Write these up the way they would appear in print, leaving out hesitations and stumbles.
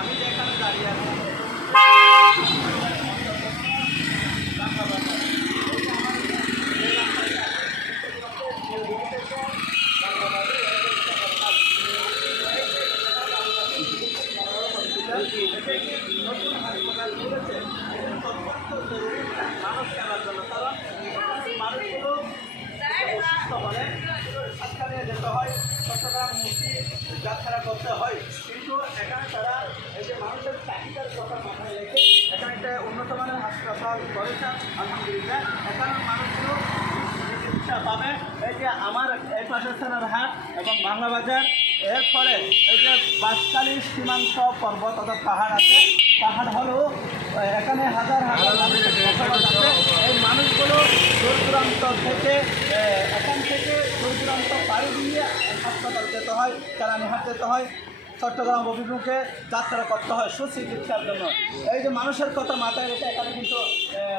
আমি যেখানে দাঁড়িয়ে আছি নতুন হাসপাতাল খুলেছে অত্যন্ত জরুরি মানুষ সেবার জন্য, কারণ মানুষগুলো অসুস্থ হলে হাসপাতালে যেতে হয়, চট্টগ্রাম মুক্তি যাত্রা করতে হয়, কিন্তু এখানে তারা এই যে মানুষের চাহিদার কথা মাথায় রেখে এখানে একটা উন্নত মানের হাসপাতাল করেছেন। আলহামদুলিল্লাহ এখানে মানুষগুলো চিকিৎসা পাবে। এই যে আমার এই পাশের থানার হাট এবং বাংলা বাজার, এরপরে এই যে বাঁশখালী সীমান্ত পর্বত অর্থাৎ পাহাড় আছে, পাহাড় হলো এখানে হাজার হাজার মানুষের বসবাস আছে। এই মানুষগুলো দূর দূরান্ত থেকে এখান থেকে দূর দূরান্ত পাড়ি দিয়ে হাসপাতাল যেতে হয়, কেরানীহাট যেতে হয়, চট্টগ্রাম অভিমুখে যাত্রা করতে হয় সুচিকিৎসার জন্য। এই যে মানুষের কথা মাথায় রেখে এখানে কিন্তু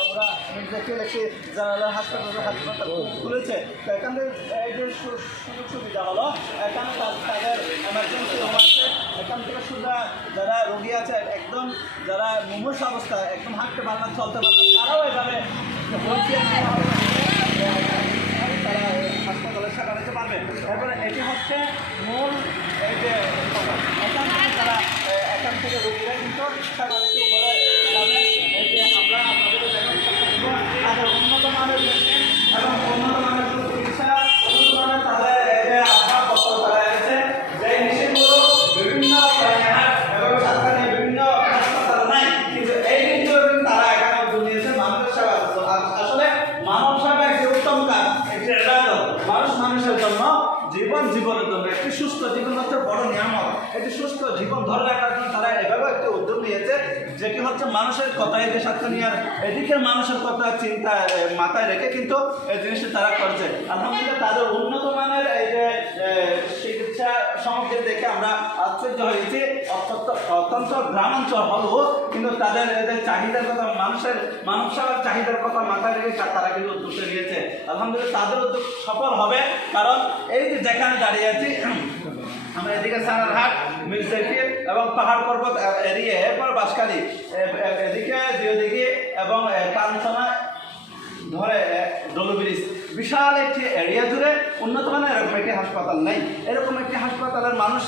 ওরা দেখে রেখে যারা হাসপাতাল খুলেছে, তো এখানে এই যে সুযোগ সুবিধা হলো এখানে তাদের এমার্জেন্সি রুম আছে, এখান থেকে সুবিধা যারা রোগী আছে একদম যারা মুমূর্ষ অবস্থা একদম হাঁটতে পারে না, চলতে পারে না, তারাও এভাবে তারা হাসপাতালে সেবা নিতে পারবে। এরপরে এটি হচ্ছে মূল এই যে এখান থেকে রোগীরা কিন্তু সেবা নিতে উপরে যাবে। এই যে আমরা আপনাদের দেখার চেষ্টা করবো তাদের উন্নত মানের মেশিন এবং উন্নত মানের চিকিৎসা, উন্নত মানের তাদের এই যে আসবাবপত্র তারা এনেছে, যে মেশিনগুলো বিভিন্ন এবং সরকারি বিভিন্ন হাসপাতালে নাই, কিন্তু এই জিনিসগুলো তারা এখানে উদ্যোগ নিয়েছে মানুষের সেবা। আসলে মানব সেবা একটি উত্তম কাজ, একটি ইবাদত। মানুষ মানুষের জন্য, জীবনের জন্য একটি সুস্থ জীবন হচ্ছে বড় নিয়ামত। একটি সুস্থ জীবন ধরে রাখার জন্য তারা এভাবে একটি উদ্যোগ নিয়েছে, যেটি হচ্ছে মানুষের কথা এদের সাথে নিয়ে এদিকে মানুষের কথা চিন্তা মাথায় রেখে কিন্তু এই জিনিসটি তারা করছে। আলহামদুলিল্লাহ তাদের উন্নত মানের এই যে চিকিৎসা সামগ্রী দেখে আমরা আশ্চর্য হয়েছি। অত্যন্ত গ্রামাঞ্চল হলেও কিন্তু তাদের এদের চাহিদার কথা, মানব সেবার চাহিদার কথা মাথায় রেখে তারা কিন্তু উদ্যোগটা নিয়েছে। আলহামদুলিল্লাহ তাদের উদ্যোগ সফল হবে, কারণ এই যে যেখানে দাঁড়িয়ে আছি আমরা এদিকে সানারহাট, মির্জাপুর এবং পাহাড় পর্বত এরিয়া, এরপর বাঁশখালী এদিকে দুদিকে এবং কাঞ্চনা ধরে ডলু ব্রিজ, বিশাল একটি এরিয়া জুড়ে উন্নত মানের এরকম একটি হাসপাতাল নেই। এরকম একটি হাসপাতালের মানুষ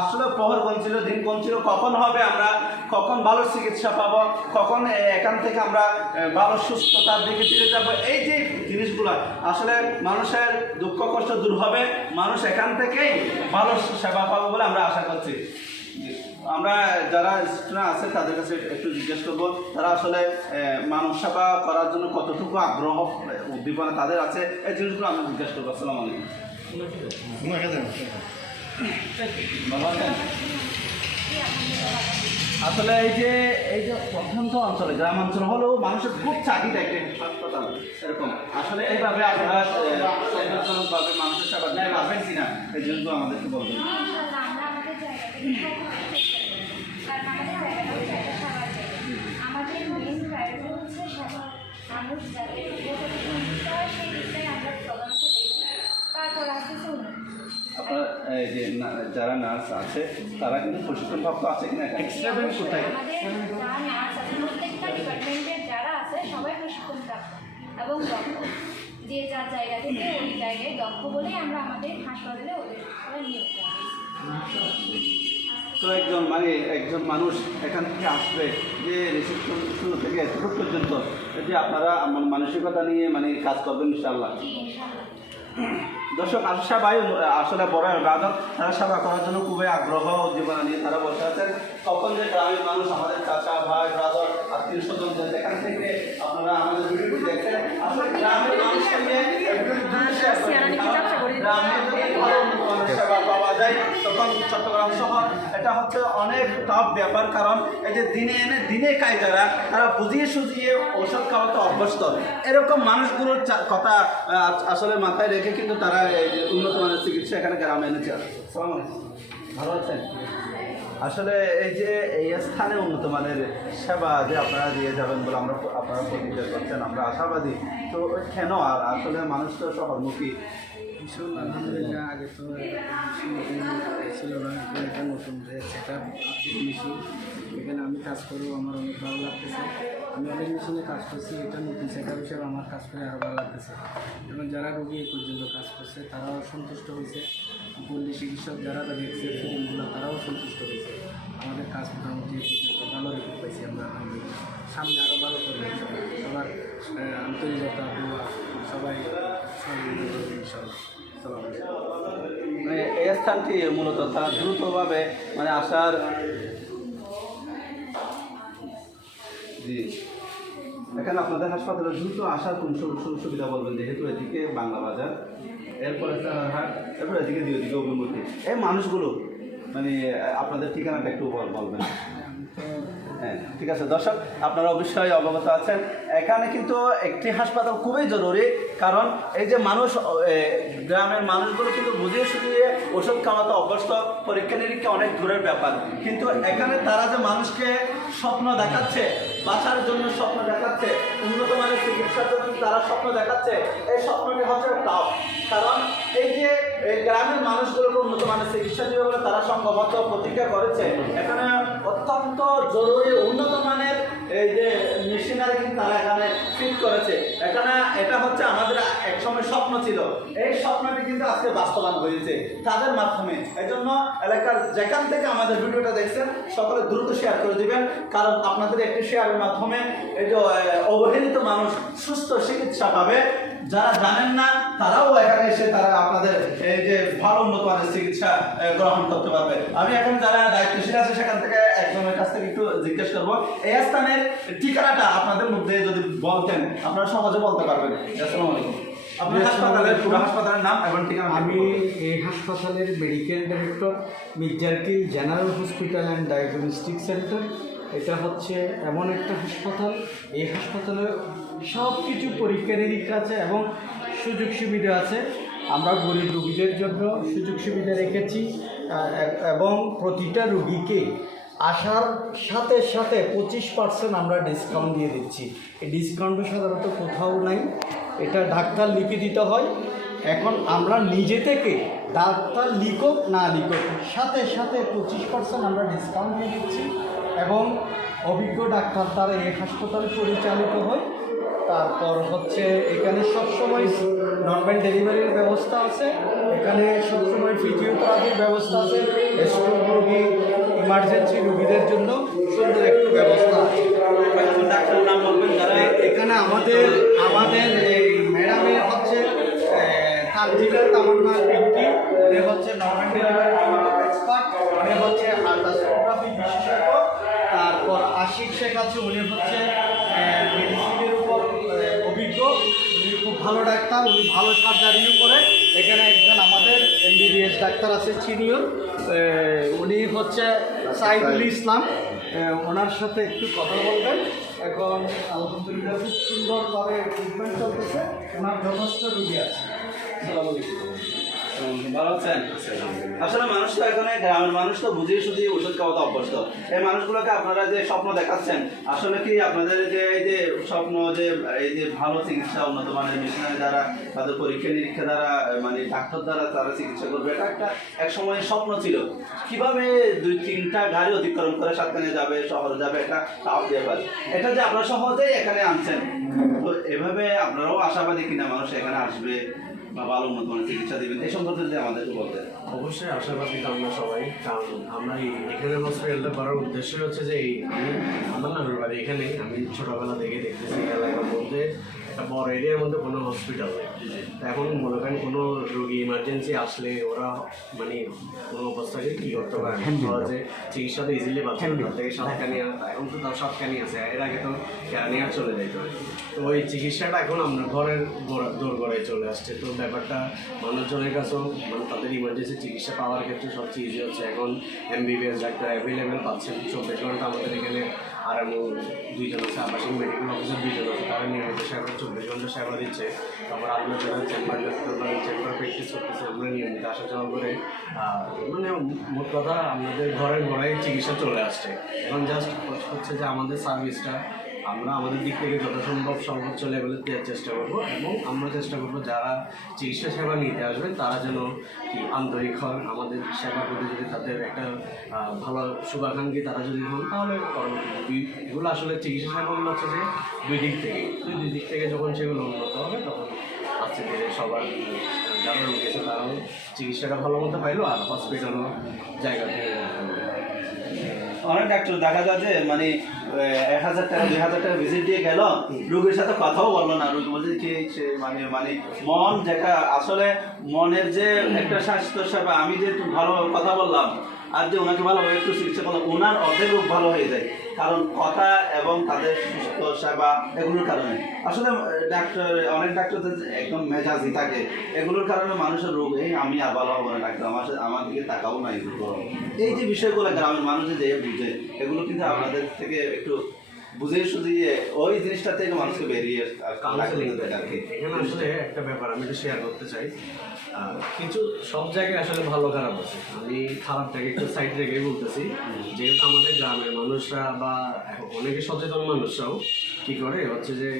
আসলে প্রহর গুনছিল, দিন গুনছিল, কখন হবে, আমরা কখন ভালো চিকিৎসা পাবো, কখন এখান থেকে আমরা ভালো সুস্থতার দিকে ফিরে যাব। এই যে জিনিসগুলো আসলে মানুষের দুঃখ কষ্ট দূর হবে, মানুষ এখান থেকেই ভালো সেবা পাবো বলে আমরা আশা করছি। আমরা যারা স্টুডেন্ট আছে তাদের কাছে একটু জিজ্ঞেস করবো, তারা আসলে মানব সেবা করার জন্য কতটুকু আগ্রহ উদ্দীপনা তাদের আছে, এই জিনিসগুলো আমি জিজ্ঞেস করবো। আসসালামু আলাইকুম। আসলে এই যে প্রত্যন্ত অঞ্চলে গ্রামাঞ্চল হলেও মানুষের খুব চাহিদা একটি হাসপাতাল এরকম, আসলে এইভাবে আপনারা সন্তোষজনকভাবে মানুষের সেবা দিতে পারবেন কিনা এই জিনিসগুলো আমাদেরকে বলবেন। আমাদের মেন প্রায়োরিটি হচ্ছে মানুষ যাতে সেই দিকটাই আমরা প্রধানত দেখি, তারপর আসতেছে আপনার এই যে যারা নার্স আছে তারা কিন্তু প্রশিক্ষণপ্রাপ্ত আছে কিনা, কোথায়? আমাদের যারা নার্স আছে প্রত্যেকটা ডিপার্টমেন্টের যারা আছে সবাই প্রশিক্ষণপ্রাপ্ত এবং দক্ষ, যে যার জায়গা থেকে ওই জায়গায় দক্ষ বলেই আমরা আমাদের হাসপাতালে ওদের নিয়োগ করি। তো একজন মানুষ এখান থেকে আসবে যে রিসেপশন শুরু থেকে এতটুকু পর্যন্ত, যে আপনারা মানসিকতা নিয়ে কাজ করবেন ইনশাআল্লাহ। দর্শক আশাবাই আসলে বড় ইবাদত, তারা সেবা করার জন্য খুবই আগ্রহ উদ্দীপনা নিয়ে তারা বসে আছেন। তখন যে গ্রামের মানুষ, আমাদের চাচা ভাই ব্রাদার আত্মীয় স্বজন এখান থেকে আপনারা আমাদের ভিডিওটি দেখছেন, আসলে গ্রামের মানুষকে নিয়ে সেবা পাওয়া যায় তখন চট্টগ্রাম শহর এটা হচ্ছে অনেক টফ ব্যাপার, কারণ এই যে দিনে এনে দিনে খায় যারা, তারা বুঝিয়ে সুঝিয়ে ওষুধ খাওয়াতে অভ্যস্ত। এরকম মানুষগুলোর কথা আসলে মাথায় রেখে কিন্তু তারা উন্নত মানের চিকিৎসা এখানে গ্রামে এনেছে। আসসালামু আলাইকুম, ভালো আছেন? আসলে এই যে এই স্থানে উন্নত মানের সেবা যে আপনারা দিয়ে যাবেন বলে আপনারা প্রতিজ্ঞা করছেন, আমরা আশাবাদী। তো কেন আসলে মানুষ তো শহরমুখী, ভীষণ আলহামদুলিল্লাহ। আগে তো ছিল না, এখন একটা নতুন সেট আপ মেশিন, এখানে আমি কাজ করবো, আমার অনেক ভালো লাগতেছে। আমি অনেক মেশিনে কাজ করছি, এটা নতুন সেট আপ হিসেবে আমার কাজ করে আরও ভালো লাগতেছে। এবং যারা রোগী এ পর্যন্ত কাজ করছে তারাও সন্তুষ্ট হয়েছে, পল্লী চিকিৎসক যারা দেখছে ফিল্মগুলো তারাও সন্তুষ্ট হয়েছে। আমাদের কাজ মোটামুটি এ পর্যন্ত ভালো রেকর্ড পাইছি আমরা, আলহামদুলিল্লাহ। সামনে আরও ভালো করবো সবার আন্তরিকতা দোয়া সবাই সহযোগিতা করবে ইনশাআল্লাহ। আসসালামু আলাইকুম। মানে এই স্থানটি মূলত তারা দ্রুতভাবে মানে আসার জি এখানে আপনাদের হাসপাতালে দ্রুত আসার কোন সুবিধা বলবেন, যেহেতু এদিকে বাংলা বাজার, এরপরে হাট, এরপরে এদিকে দিয়ে ওদিকে অভিমুখী এই মানুষগুলো মানে আপনাদের ঠিকানাটা একটু বলবেন। হ্যাঁ ঠিক আছে দর্শক, আপনারা অবশ্যই অবগত আছেন এখানে কিন্তু একটি হাসপাতাল খুবই জরুরি, কারণ এই যে মানুষ গ্রামের মানুষগুলো কিন্তু বুঝিয়ে শুনিয়ে ওষুধ খাওয়াতে অভ্যস্ত, পরীক্ষা নিরীক্ষা অনেক দূরের ব্যাপার, কিন্তু এখানে তারা যে মানুষকে স্বপ্ন দেখাচ্ছে, বাঁচার জন্য স্বপ্ন দেখাচ্ছে, উন্নত মানের চিকিৎসার জন্য তারা স্বপ্ন দেখাচ্ছে, এই স্বপ্নটি হচ্ছে টাফ। কারণ এই যে গ্রামের মানুষগুলোকে উন্নত মানের চিকিৎসা দিবে বলে তারা সংঘবদ্ধ প্রতিজ্ঞা করেছে, এখানে অত্যন্ত জরুরি উন্নত মানের এই যে মেশিনারি কিন্তু তারা এখানে ফিট করেছে। এখানে এটা হচ্ছে আমাদের একসময় স্বপ্ন ছিল, এই স্বপ্নটি কিন্তু আজকে বাস্তবায়ন হয়েছে তাদের মাধ্যমে। এই জন্য এলাকার যেখান থেকে আমাদের ভিডিওটা দেখছেন সকলে দ্রুত শেয়ার করে দিবেন, কারণ আপনাদের একটি শেয়ারের মাধ্যমে এই যে অবহেলিত মানুষ সুস্থ চিকিৎসা পাবে। যারা জানেন না তারাও এখানে এসে তারা আপনাদের এই যে ভালো উন্নত মানের চিকিৎসা গ্রহণ করতে পারবে। আমি এখন যারা দায়িত্বশীল আছে সেখান থেকে একজনের কাছ থেকে একটু জিজ্ঞেস করবো, এই স্থানের ঠিকানাটা আপনাদের মধ্যে যদি বলতেন আপনারা সহজে বলতে পারবেন। আসসালামু আলাইকুম। আপনার হাসপাতালের পুরো হাসপাতালের নাম এবং ঠিকানা। আমি এই হাসপাতালের medical director, Mirzarkhil general hospital and diagnostic centre. এটা হচ্ছে এমন একটা হাসপাতাল, এই হাসপাতালে সব কিছু পরীক্ষা নিরীক্ষা আছে এবং সুযোগ সুবিধা আছে। আমরা গরিব রোগীদের জন্য সুযোগ সুবিধা রেখেছি এবং প্রতিটা রোগীকে আসার সাথে সাথে 25% আমরা ডিসকাউন্ট দিয়ে দিচ্ছি। এই ডিসকাউন্টও সাধারণত কোথাও নাই, এটা ডাক্তার লিখে দিতে হয়। এখন আমরা নিজে থেকে ডাক্তার লিখুক না লিখুক সাথে সাথে 25% আমরা ডিসকাউন্ট দিয়ে দিচ্ছি এবং অভিজ্ঞ ডাক্তার দ্বারা এই হাসপাতাল পরিচালিত হয়। তারপর হচ্ছে এখানে সবসময় নর্মাল ডেলিভারির ব্যবস্থা আছে, এখানে সবসময় ফিজিওথেরাপির ব্যবস্থা আছে, স্ট্রোক রোগী, ইমার্জেন্সি রোগীদের জন্য সুন্দর একটু ব্যবস্থা আছে। ডাক্তারের নাম বলবেন যারা এখানে আমাদের এই ম্যাডামের হচ্ছে তানজিলা তামান্না পিঙ্কি, উনি হচ্ছে নর্মাল ডেলিভারি এক্সপার্ট, উনি হচ্ছে আল্ট্রাসোনোগ্রাফি বিশেষজ্ঞ। তারপর আশিক শেখ আছে, উনি হচ্ছে মেডিসিনের উপর অভিজ্ঞ, উনি খুব ভালো ডাক্তার, উনি ভালো সার্জারিও করে। এখানে একজন আমাদের MBBS ডাক্তার আছে সিনিয়র, উনি হচ্ছে সাইদুল ইসলাম, ওনার সাথে একটু কথা বলবেন। এখন আলহামদুলিল্লাহ খুব সুন্দরভাবে ট্রিটমেন্ট চলতেছে, ওনার যথেষ্ট রোগী আছে। আসসালামু আলাইকুম। ভালো আছেন? আসলে মানুষ তো এখানে গ্রামের মানুষ তো বুঝিয়ে শুধিয়ে ওষুধ খাওয়াতে অভ্যস্ত। এই মানুষগুলোকে আপনারা যে স্বপ্ন দেখাচ্ছেন, আসলে কি আপনাদের যে এই যে স্বপ্ন যে এই যে ভালো চিকিৎসা, উন্নত মানের মেশিনারি দ্বারা, তাদের পরীক্ষা নিরীক্ষা দ্বারা, মানে ডাক্তার দ্বারা তারা চিকিৎসা করবে, এটা একটা এক সময় স্বপ্ন ছিল। কিভাবে 2-3টা গাড়ি অতিক্রম করে সাতখানে যাবে, শহরে যাবে, এটা টাফ ব্যাপার। এটা যে আপনারা সহজেই এখানে আনছেন, তো এভাবে আপনারাও আশাবাদী কিনা মানুষ এখানে আসবে বা ভালো উন্নত মানের চিকিৎসা দেবেন, এই সম্পর্কে যদি আমাদের একটু বলতেন। অবশ্যই আশাবাদী আমরা সবাই, কারণ আমরা এখানে হসপিটালটা করার উদ্দেশ্য হচ্ছে যে আমার নামের বাড়ি এখানে, আমি ছোটোবেলা থেকে দেখতেছি এলাকার মধ্যে একটা বড় এরিয়ার মধ্যে কোনো হসপিটাল নেই। এখন মনে করেন কোনো রোগী ইমার্জেন্সি আসলে ওরা মানে কোনো অবস্থাকে কী করতে পারে, সহজে চিকিৎসা তো ইজিলি পাচ্ছে না, তার থেকে সাতকানিয়া, এখন তো তাও সাতকানি আছে, এর আগে তো কেরানিয়া চলে যেত। তো ওই চিকিৎসাটা এখন আমরা ঘরের দৌড় গড়ায় চলে আসছে। তো ব্যাপারটা মানুষজনের কাছেও মানে তাদের ইমার্জেন্সি চিকিৎসা পাওয়ার ক্ষেত্রে সবচেয়ে ইজি হচ্ছে। এখন MBBS ডাক্তার অ্যাভেলেবেল পাচ্ছেন 24 ঘন্টা। আমাদের এখানে আর আমি 2জন আছে, আবাসিক মেডিকেল অফিসার 2জন আছে, তারা নিয়মিত সেবা 24 ঘন্টা সেবা দিচ্ছে। তারপর আমরা যারা চেম্বার ডাক্তার বা চেম্বার প্র্যাকটিস করতেছি, আমরা নিয়মিত আসা যাওয়া করে মানে মোট কথা আমাদের ঘরের ঘরে চিকিৎসা চলে আসছে। এখন জাস্ট হচ্ছে যে আমাদের সার্ভিসটা আমরা আমাদের দিক থেকে যথাসম্ভব সর্বোচ্চ লেভেলে দেওয়ার চেষ্টা করবো, এবং আমরা চেষ্টা করবো যারা চিকিৎসা সেবা নিতে আসবেন তারা যেন কি আন্তরিক হন, আমাদের সেবা প্রতি যদি তাদের একটা ভালো শুভাকাঙ্ক্ষী তারা যদি হন, তাহলে এগুলো আসলে চিকিৎসা সেবাগুলো হচ্ছে যে দুই দিক থেকে যখন সেগুলো উন্নত হবে তখন আস্তে ধীরে সবার যারা রোগী আছে তারাও চিকিৎসাটা ভালো মতো পাইলো, আর হসপিটালও জায়গা থেকে অনেক ডাক্তার দেখা যায় যে মানে 1000 টাকা 2000 টাকা ভিজিট দিয়ে গেল, রোগীর সাথে কথাও বললো না, রোগী বলছে কি মানে মানে মন যেটা আসলে মনের যে একটা স্বাস্থ্য সেবা, আমি যে ভালো কথা বললাম আর যে ওনাকে ভালোভাবে একটু চিকিৎসা করলাম, ওনার অর্ধেক রোগ ভালো হয়ে যায়, কারণ কথা এবং তাদের সুস্থ সেবা এগুলোর কারণে। আসলে ডাক্তার অনেক ডাক্তার একদম মেজাজি থাকে, এগুলোর কারণে মানুষের রোগ এই আমি আর ভালো হবো না, ডাক্তার আমার দিকে তাকাও না, এগুলো এই যে বিষয়গুলো গ্রামের মানুষ যে বুঝে, এগুলো কিন্তু আপনাদের থেকে একটু বুঝে সুঝিয়ে ওই জিনিসটা থেকে মানুষকে বেরিয়ে কাউন্সেলিং আর কি। এখানে আসলে একটা ব্যাপার আমি একটু শেয়ার করতে চাই, কিছু সব জায়গায় আসলে ভালো খারাপ আছে, আমি খারাপটাকে একটু সাইড রেখেই বলতেছি। যেহেতু আমাদের গ্রামের মানুষরা বা অনেকে সচেতন মানুষরাও কী করে হচ্ছে যে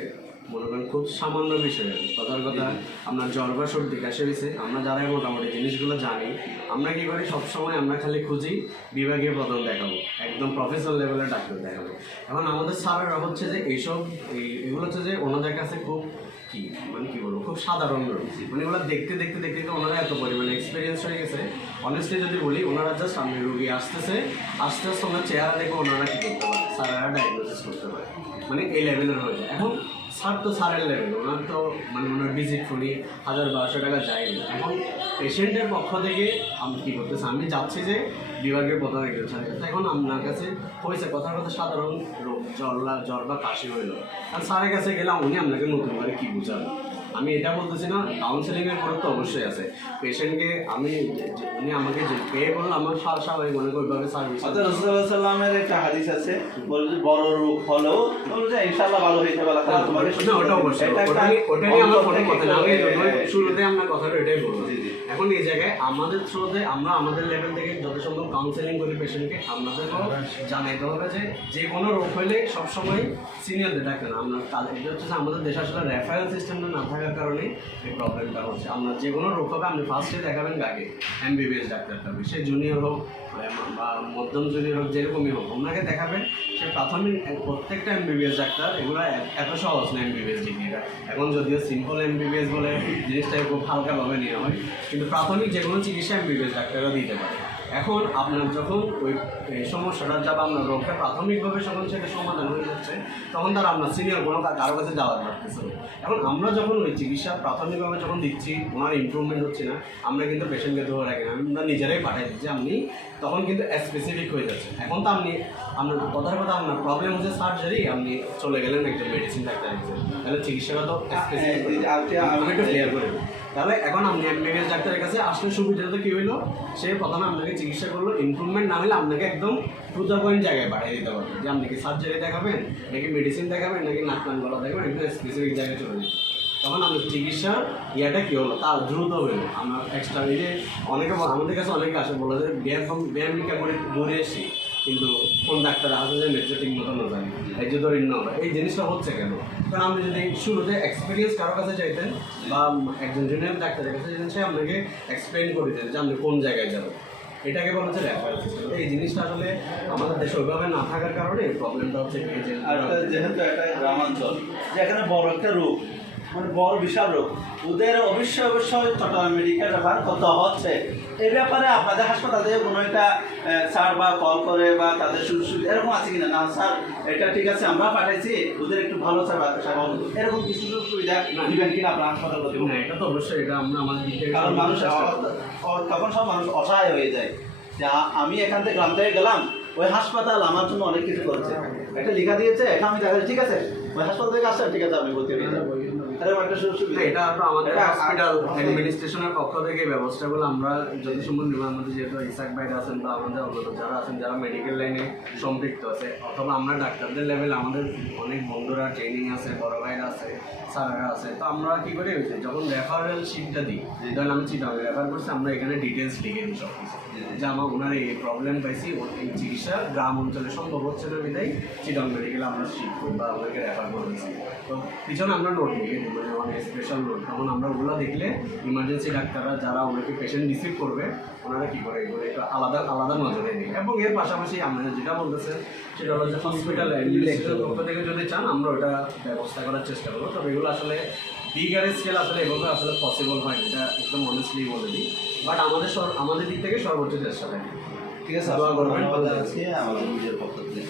মনে করেন খুব সামান্য বিষয়ে কথার কথা আপনার জ্বর বা সর্দি কাশি হয়েছে, আমরা যারা মোটামুটি জিনিসগুলো জানি আমরা কী করি সবসময় আমরা খালি খুঁজি বিভাগীয় প্রথম দেখাবো, একদম প্রফেশনাল লেভেলের ডাক্তার দেখাবো। এখন আমাদের স্যাররা হচ্ছে যে এইসব এগুলো হচ্ছে যে ওনাদের কাছে খুব কি মানে কী বলবো খুব সাধারণ রোগ, মানে এগুলো দেখতে দেখতে দেখতে ওনারা এত পরিমাণে এক্সপিরিয়েন্স হয়ে গেছে। অনেস্টলি যদি বলি ওনারা জাস্ট আমি রোগী আসতেছে আস্তে আস্তে ওনার চেহারা দেখে ওনারা কী করতে পারে, স্যারেরা ডায়াগনোসিস করতে পারে, মানে এই লেভেলের হয়ে যায়। এখন স্যার তো স্যারের লেভেল, ওনার তো মানে ওনার ভিজিট করি 1000-1200 টাকা যায়নি। এখন পেশেন্টের পক্ষ থেকে আমি কী করতেছি, আমি যাচ্ছি যে বিভাগের প্রধান একজন স্যারের কাছে, এখন আপনার কাছে হয়েছে কথার কথা সাধারণ রোগ জ্বর বা কাশি হইলো, আর স্যারের কাছে গেলাম উনি আপনাকে নতুন করে কী বুঝাবেন। আমি এটা বলতেছি না, কাউন্সেলিংয়ের গুরুত্ব অবশ্যই আছে। পেশেন্টকে আমি উনি আমাকে যে পে করলো আমার স্বাভাবিক মনে করি ওইভাবে সার্ভিস। রাসূলুল্লাহ সাল্লামের একটা হাদিস আছে, বলে যে বড় রোগ হলেও বলে যে ইনশাআল্লাহ ভালো হয়ে যাবে, আল্লাহ তাআলা তোমাকে না ওটা অবশ্যই ওটাই আমার কোনো কথা না, আমি শুরুতে আমরা কথাটা এটাই বলবো। এখন এই জায়গায় আমাদের থ্রুতে আমরা আমাদের লেভেল থেকে যত সম্ভব কাউন্সেলিং করি পেশেন্টকে, আপনাদেরকেও জানাইতে হবে যে যে কোনো রোগ হলে সবসময় সিনিয়রদের ডাক্তার না। আমরা এটা হচ্ছে যে আমাদের দেশে আসলে রেফারেল সিস্টেমটা না থাকার কারণে এই প্রবলেমটা হচ্ছে। আপনার যে কোনো রোগ হবে আপনি ফার্স্টে দেখাবেন কাকে, MBBS ডাক্তারটা, সে জুনিয়র হোক বা মধ্যম জুনিয়র হোক যেরকমই হোক ওনাকে দেখাবেন। সে প্রাথমিক প্রত্যেকটা MBBS ডাক্তার এগুলো এত সহজ না MBBS ডিগ্রিটা, এখন যদিও সিম্পল MBBS বলে জিনিসটাকে খুব হালকাভাবে নেওয়া হয়, কিন্তু প্রাথমিক যে কোনো চিকিৎসা MBBS ডাক্তাররা দিতে পারে। এখন আপনার যখন ওই সমস্যাটা যা বা আপনার রোগটা প্রাথমিকভাবে যখন সেটা সমাধান হয়ে যাচ্ছে তখন তারা আপনার সিনিয়র কোনো কারো কাছে যাওয়ার লাগতেছে। এখন আমরা যখন ওই চিকিৎসা প্রাথমিকভাবে যখন দিচ্ছি ওনার ইমপ্রুভমেন্ট হচ্ছে না, আমরা কিন্তু পেশেন্টকে ধরে রাখি না, আমরা নিজেরাই পাঠাই দিচ্ছি, আপনি তখন কিন্তু স্পেসিফিক হয়ে যাচ্ছে। এখন তো আপনার কথার কথা আপনার প্রবলেম হচ্ছে সার্জারি, আপনি চলে গেলেন একজন মেডিসিন ডাক্তার কাছে, তাহলে চিকিৎসাটা তো স্পেসিফিক আমি একটু ক্লিয়ার করে দিই। তাহলে এখন আপনি MBBS ডাক্তারের কাছে আসলে সুবিধাটা কী হইলো, সে প্রথমে আপনাকে চিকিৎসা করলো, ইমপ্রুভমেন্ট না হলে আপনাকে একদম টু দ্য পয়েন্ট জায়গায় পাঠিয়ে দিতে পারবে যে আপনি কি সার্জারি দেখাবেন নাকি মেডিসিন দেখাবেন নাকি নাক কান গলা দেখাবেন, একদম স্পেসিফিক জায়গায় চলে যেতে। তখন আমাদের চিকিৎসার ইয়াটা কী হলো তার দ্রুত হইলো। আমরা এক্সট্রা এই যে অনেকে আমাদের কাছে অনেকে আসে বলে যে ব্যায়াম নিকা করে ঘুরে এসেছি কিন্তু কোন ডাক্তার আছে যে মেট্রো ঠিক মতো না জানি এই যে ধরেন না এই জিনিসটা হচ্ছে কেন, কারণ আপনি যদি শুরুতে এক্সপিরিয়েন্স কারোর কাছে চাইতেন বা একজন জুনিয়র ডাক্তারের কাছে যেতেন, সে আপনাকে এক্সপ্লেন করে দিতেন যে আপনি কোন জায়গায় যাবেন, এটাকে বলা হচ্ছে রেফারেল সিস্টেম। এই জিনিসটা আসলে আমাদের দেশে ওইভাবে না থাকার কারণে প্রবলেমটা হচ্ছে। আর যেহেতু একটা গ্রামাঞ্চল যেখানে বড় একটা রোগ মানে বড় বিশাল রোগ, ওদের অবশ্যই চট্টগ্রাম মেডিকেল রেফার করতে হচ্ছে। এই ব্যাপারে আপনাদের হাসপাতালে কোনো একটা স্যার বা কল করে বা তাদের সুযোগ সুবিধা এরকম আছে কিনা, না স্যার এটা ঠিক আছে আমরা পাঠাইছি ওদের একটু ভালো সেবা এরকম কিছু সুযোগ সুবিধা দিবেন কিনা আপনার হাসপাতাল? না এটা তো অবশ্যই, এটা আমরা আমাদের দিক থেকে, কারণ মানুষ তখন সব মানুষ অসহায় হয়ে যায় যে আমি এখান থেকে গ্রাম থেকে গেলাম, ওই হাসপাতাল আমার জন্য অনেক কিছু করেছে, একটা লেখা দিয়েছে, এটা আমি দেখা ঠিক আছে ওই হাসপাতাল থেকে আসছেন ঠিক আছে আপনি বলতে এরকম একটা সুযোগ সুবিধা। এটা তো আমাদের এটা হসপিটাল আর- অ্যাডমিনিস্ট্রেশনের পক্ষ থেকে এই ব্যবস্থাগুলো আমরা যত সম্ভব নিব। আমাদের যেহেতু ইসাক ভাইরা আছেন বা আমাদের অন্যান্য যারা আছেন যারা মেডিকেল লাইনে সম্পৃক্ত আছে, অথবা আমরা ডাক্তারদের লেভেল আমাদের অনেক বন্ধুরা ট্রেনিং আছে, বড় ভাইরা আছে, স্যারেরা আছে, তো আমরা কী করে হয়েছে যখন রেফারেল শিটটা দিই, ধরেন আমি চিটাগাং রেফার করছি, আমরা এখানে ডিটেলস লিখে দিই সব কিছু, যে আমার ওনার এই প্রবলেম পাইছি, এই চিকিৎসা গ্রাম অঞ্চলে সম্ভব হচ্ছে না বিধায় চিটাগাং মেডিকেলে আমরা শিফট করি বা ওদেরকে রেফার করেছি। তো পিছনে আমরা নোট লিখে দিই, মানে অনেক স্পেশাল নোট, তখন আমরা ওগুলো দেখলে ইমার্জেন্সি ডাক্তাররা যারা ওনাকে পেশেন্ট রিসিভ করবে ওনারা কী করে এগুলো একটু আলাদা আলাদা নজরে দিই। এবং এর পাশাপাশি আপনারা যেটা বলতেছেন সেটা হলো যে হসপিটাল অ্যাডমিনিস্ট্রেশনের পক্ষ থেকে যদি চান আমরা ওটা ব্যবস্থা করার চেষ্টা করবো। তবে এগুলো আসলে বিগার স্কেল আসলে এভাবে আসলে পসিবল হয়, এটা একদম অনেস্টলি বলে দিই। বাট আমাদের দিক থেকে সর্বোচ্চ চেষ্টা থাকে। ঠিক আছে, দোয়া করবেন। ধন্যবাদ জানাচ্ছি আমাদের নিজের পক্ষ থেকে।